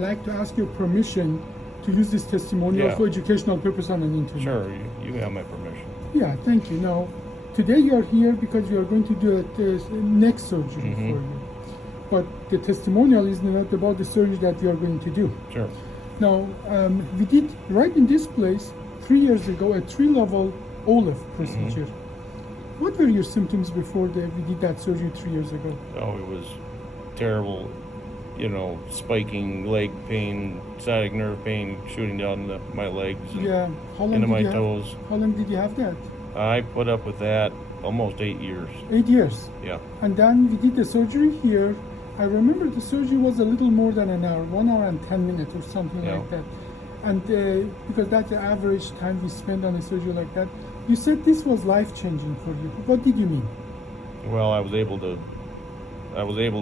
I'd like to ask your permission to use this testimonial Yeah. for educational purpose on the internet. Sure, you have my permission. Yeah, thank you. Now, today you're here because we are going to do a neck surgery for you. But the testimonial is not about the surgery that we are going to do. Sure. Now, we did right in this place 3 years ago a 3-level OLLIF procedure. What were your symptoms before we did that surgery 3 years ago? Oh, it was terrible. You know, spiking leg pain, sciatic nerve pain shooting down my legs and How long into did my you toes. How long did you have that? I put up with that almost 8 years. 8 years. Yeah. And then we did the surgery here. I remember the surgery was a little more than an hour, 1 hour and 10 minutes or something like that. And because that's the average time we spend on a surgery like that. You said this was life-changing for you. What did you mean? Well, I was able to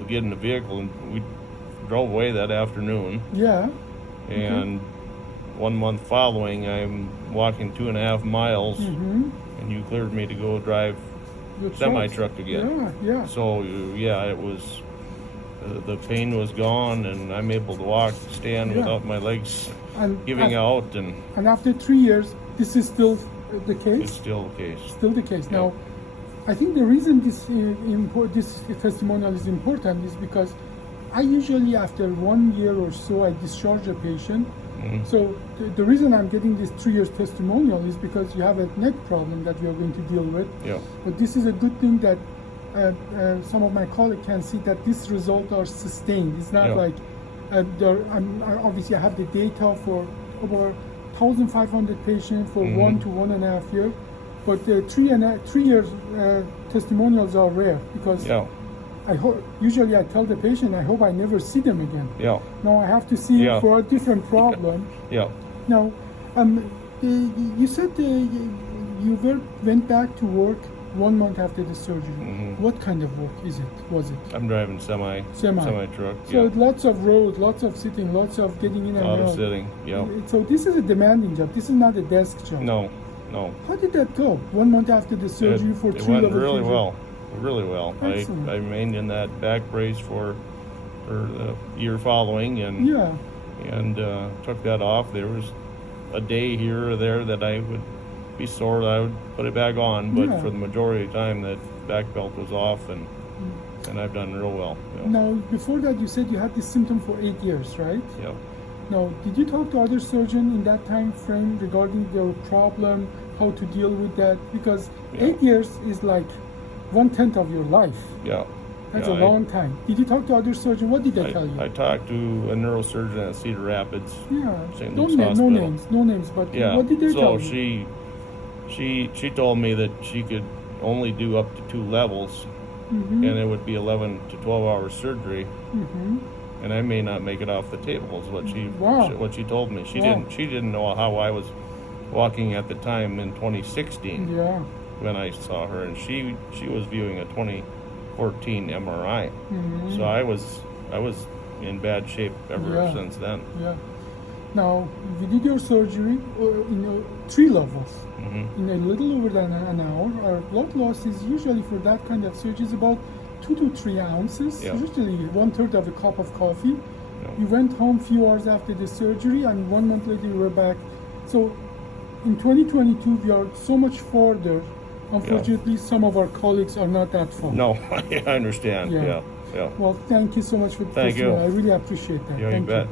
get in the vehicle and we drove away that afternoon. Yeah. And 1 month following, I'm walking 2.5 miles, and you cleared me to go drive semi-truck again. Yeah. So yeah, it was the pain was gone, and I'm able to walk, stand without my legs giving out. And after 3 years, this is still the case. It's still the case. Still the case. Now, I think the reason this testimonial is important is because I usually, after 1 year or so, I discharge a patient. So the reason I'm getting this 3 years testimonial is because you have a neck problem that we are going to deal with. Yeah. But this is a good thing that some of my colleagues can see that this result are sustained. It's not like obviously I have the data for over 1,500 patients for 1 to 1.5 years. But the 3 years testimonials are rare because usually I tell the patient, I hope I never see them again. Yeah. Now I have to see it for a different problem. Yeah. Now, you said you went back to work 1 month after the surgery. What kind of work was it? I'm driving semi truck. So lots of road, lots of sitting, lots of getting in and out. A lot of sitting. Yeah. So this is a demanding job. This is not a desk job. No. How did that go? 1 month after the surgery for 3 It went level really surgery? well. Really well. I Excellent. remained in that back brace for the year following, and took that off. There was a day here or there that I would be sore, I would put it back on, but for the majority of the time that back belt was off, and I've done real well. Now, before that, you said you had this symptom for 8 years, right? Yeah. Now, did you talk to other surgeons in that time frame regarding their problem, how to deal with that? Because 8 years is like 1/10 of your life. Yeah. That's a long time. Did you talk to other surgeons? What did they tell you? I talked to a neurosurgeon at Cedar Rapids. St. No Luke's Hospital. no names, but what did they tell you? So she told me that she could only do up to 2 levels, and it would be 11 to 12 hour surgery, and I may not make it off the table. Is what she told me. She didn't know how I was walking at the time in 2016 when I saw her, and she was viewing a 2014 MRI. So I was in bad shape ever since then. Now, we did your surgery in 3 levels. In a little over than an hour. Our blood loss is usually for that kind of surgery is about 2 to 3 ounces, usually 1/3 of a cup of coffee. You went home few hours after the surgery, and 1 month later you were back. So in 2022, we are so much farther. Unfortunately, some of our colleagues are not that far. No, I understand. Yeah. Well, thank you so much for the testimony. I really appreciate that. Yeah, you bet.